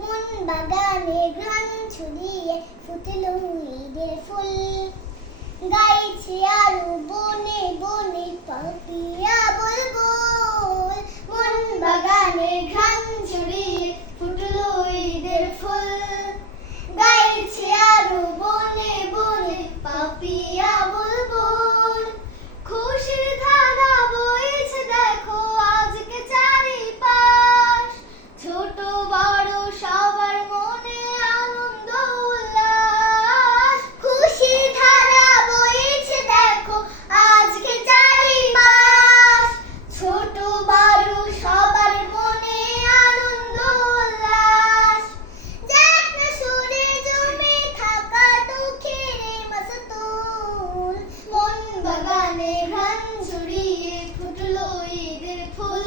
মন বাগানে ঘ্রাণ ছড়িয়ে ফুটলো ঈদের ফুল, গাইছে আরো বনে বনে পাপিয়া বুলবুল। মন বাগানে ঘ্রাণ ছড়িয়ে ফুটলো ঈদের ফুল, গাইছে আরো বনে বনে পাপিয়া বুলবুল। খুশির ধারা বইছে দেখো আজকে চারিপাশ, ছোট বড় সবার মনে আনন্দ উল্লাস। খুশির ধারা বইছে দেখো আজকে চারিপাশ, ছোট বড় সবার মনে আনন্দ উল্লাস। যাক না সুরে জমে থাকা দুঃখের মাসতুল, মন বাগানে ঘ্রাণ ছড়িয়ে ফুটলো ঈদের ফুল,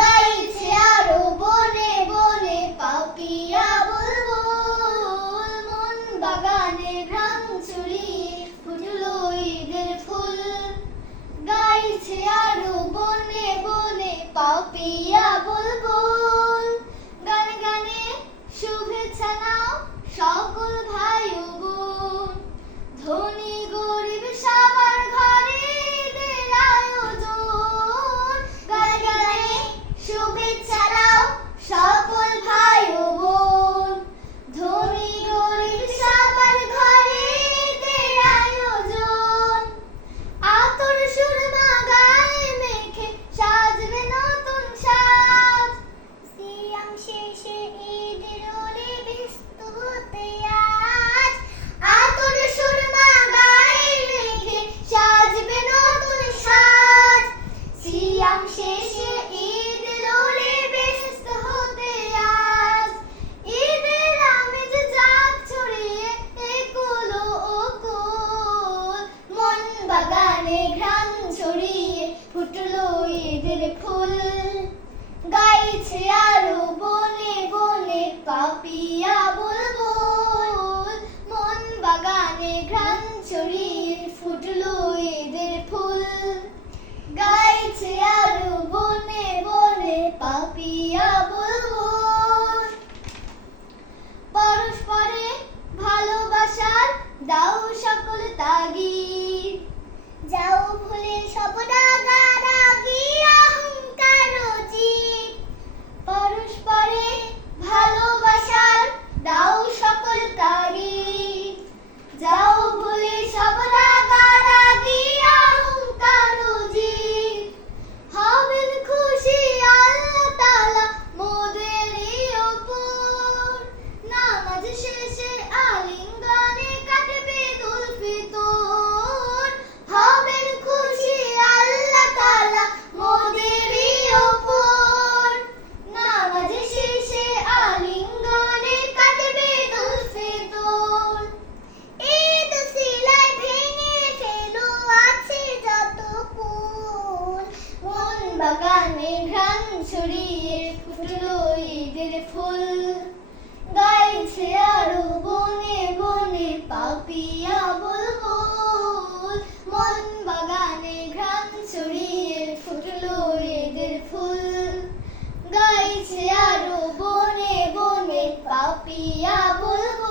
গাইছে আরো বনে বনে পাপিয়া বুলবুল। মন বাগানে ঘ্রাণ ছড়িয়ে ফুটলো ঈদের ফুল, গাইছে আরো বনে বনে পাপিয়া বুলবুল। গানে গানে শুভেচ্ছা নাও সকল ভাই ও বোন, ধনী গরিব সবার ঘরে ঈদের আয়োজন। গানে গানে শুভেচ্ছা নাও সকল ভাই ও বোন, ধনী গরিব সবার ঘরে ঈদের আয়োজন। আতর সুরমা গায়ে মেখে সাজবে নতুন সাজ, সিয়াম শেষে ঈদের ওরে ব্যস্ত হতে আজ। আতর সুরমা গায়ে মেখে সাজবে নতুন সাজ, সিয়াম শেষে ঈদের ওরে ব্যস্ত হতে আজ। ঈদের আমেজ জাগ ছড়িয়ে একুল ওকুল, মন বাগানে ঘ্রাণ ছড়িয়ে ফুটলো ঈদের ফুল, গাইছে আরো বনে বনে পাপিয়া বুলবুল। মন বাগানে ঘ্রাণ ছড়িয়ে ফুটলো ঈদের ফুল, গাইছে আরো বনে বনে পাপিয়া বুলবুল। পরস্পরে ভালোবাসার দাও সকল তাগিদ, যাও ভুলে সব রাগারাগি অহংকার ও জিদ। পরস্পরে ভালোবাসার দাও সকল তাগিদ, যাও ভুলে সব রাগারাগি অহংকার ও জিদ। হবেন খুশি আল্লাহ তাআলা মোদেরই ওপর, নামাজ শেষে আলিঙ্গনে কাটবে ঈদুল ফিতর। হবেন খুশি আল্লাহ তাআলা মোদেরই ওপর, নামাজ শেষে আলিঙ্গনে কাটবে ঈদুল ফিতর। ঈদ সিলাই ভেঙে ফেলো আছে যত কুল, মন বাগানে ঘ্রাণ ছড়িয়ে ফুটলো ঈদের ফুল, গাইছে আরো বনে বনে পাপিয়া বুলবুল। মন বাগানে ঘ্রাণ ছড়িয়ে ফুটলো ঈদের ফুল, গাইছে আরো বনে বনে পাপিয়া বুলবুল।